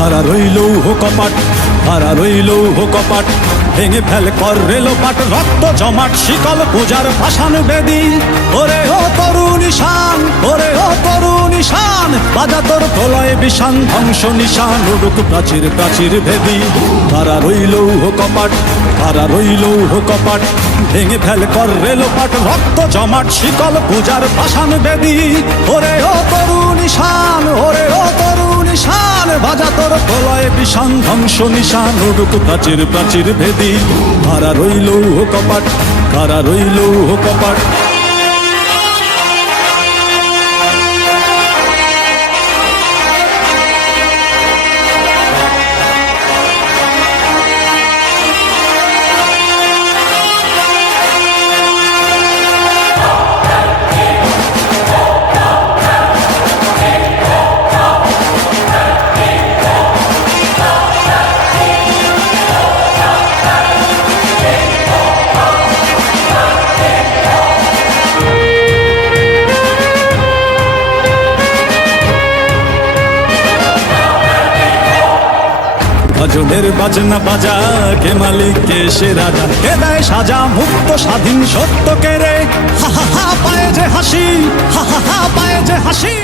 হারা রইল কপাট, হারা রইল কপাট, ভেঙে ফেল কর রেলোপাট, রক্ত জমাট শিকল পূজার ভাসান বেদি। ওরে ও তরুণ ঈশান, ওরে ও তরুণ ঈশান, বাজা তোর প্রলয় বিষান, ধ্বংস নিশান উড়ুক প্রাচীর প্রাচীর ভেদি। হারা রইল কপাট, হারা রইল কপাট, ভেঙে ফেল কর রেলোপাট, রক্ত জমাট শিকল পূজার ভাসান বেদি। ওরে ও তরুণ ঈশান, ওরে ও তরুণ ঈশান, বাজা তোর প্রলয় বিষান, ধ্বংস নিশান উড়ুক প্রাচীর প্রাচীর ভেদি। হারা রইল কপাট, হারা রইল কপাট। ভজনের বাজনা বাজা, কে মালিক কে সে রাজা, কে দেয় সাজা মুক্ত স্বাধীন সত্য কে রে। হা হা হা পায়ে যে হাসি, হা হা হা পায়ে যে হাসি।